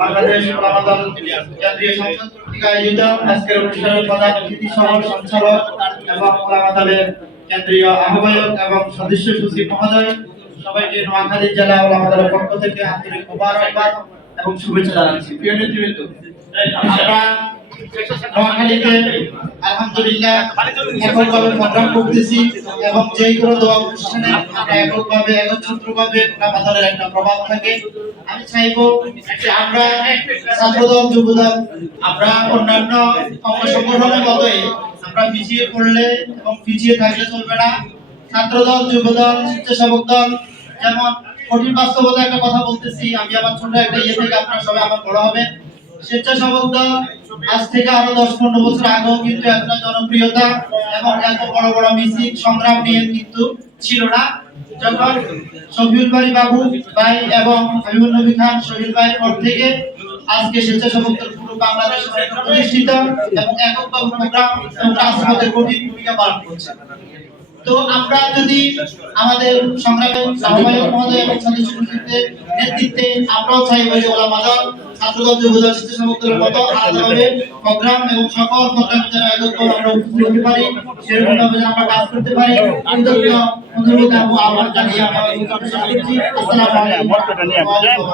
বাংলাদেশ ওলামা দল কেন্দ্রীয় সংসদ কর্তৃক আয়োজিত আজকের অনুষ্ঠানের প্রধান অতিথি সহ সঞ্চালক এবং ওলামা দলের কেন্দ্রীয় আহ্বায়ক এবং সদস্য সচিব মহোদয়, সবাইকে নোয়াখালী জেলা ওলামা দলের পক্ষ থেকে আন্তরিক মোবারকবাদ এবং শুভেচ্ছা জানাচ্ছি। প্রিয় নেতৃবৃন্দ, আমরা নোয়াখালীতে আলহামদুলিল্লাহ এককভাবে প্রোগ্রাম করতেছি এবং যে কোনো দোয়া অনুষ্ঠানে আমরা এককভাবে একত্রিতভাবে ওলামা দলের একটা প্রভাব থাকে। আমি চাইবো যে আমরা ছাত্রদল যুবদল আমরা অন্যান্য অঙ্গ সংগঠনের মতোই আমরা পিছিয়ে পড়লে এবং পিছিয়ে থাকলে চলবে না। ছাত্রদল যুবদল স্বেচ্ছাসেবক দল যেমন কঠিন বাস্তবতা একটা কথা বলতেছি, আমি আমার ছোট একটা ইয়ে থেকে আপনারা সবাই আমার বড় হবে। স্বেচ্ছাসেবক দল আজ থেকে আরো 10-15 বছর আগেও কিন্তু একটা জনপ্রিয়তা এবং এত বড় বড় মিছিল সংগ্রাম নিয়ে কিন্তু ছিল না। যখন শফিউল বারী বাবু ভাই এবং হাবিবুল নবী খান শহীদ ভাই পর থেকে আজকে স্বেচ্ছাসেবক দল পুরো বাংলাদেশে প্রতিষ্ঠিত এবং এককভাবে প্রোগ্রাম এবং রাজপথে কঠিন ভূমিকা পালন করছে। তো আমরা যদি আমাদের সংগ্রামের আহ্বায়ক মহোদয় এবং সদস্যদের নেতৃত্বে আমরাও চাইব যে ওলামা দল ছাত্রদল যুবদল স্বেচ্ছাসেবক দলের মতো আলাদাভাবে প্রোগ্রাম এবং সকল প্রোগ্রাম যারা আয়োজন আমরা উপস্থিত হতে পারি, সেরকম ভাবে আমরা কাজ করতে পারি। অনুরোধ এবং আহ্বান জানিয়ে আমি আসসালামু আলাইকুম।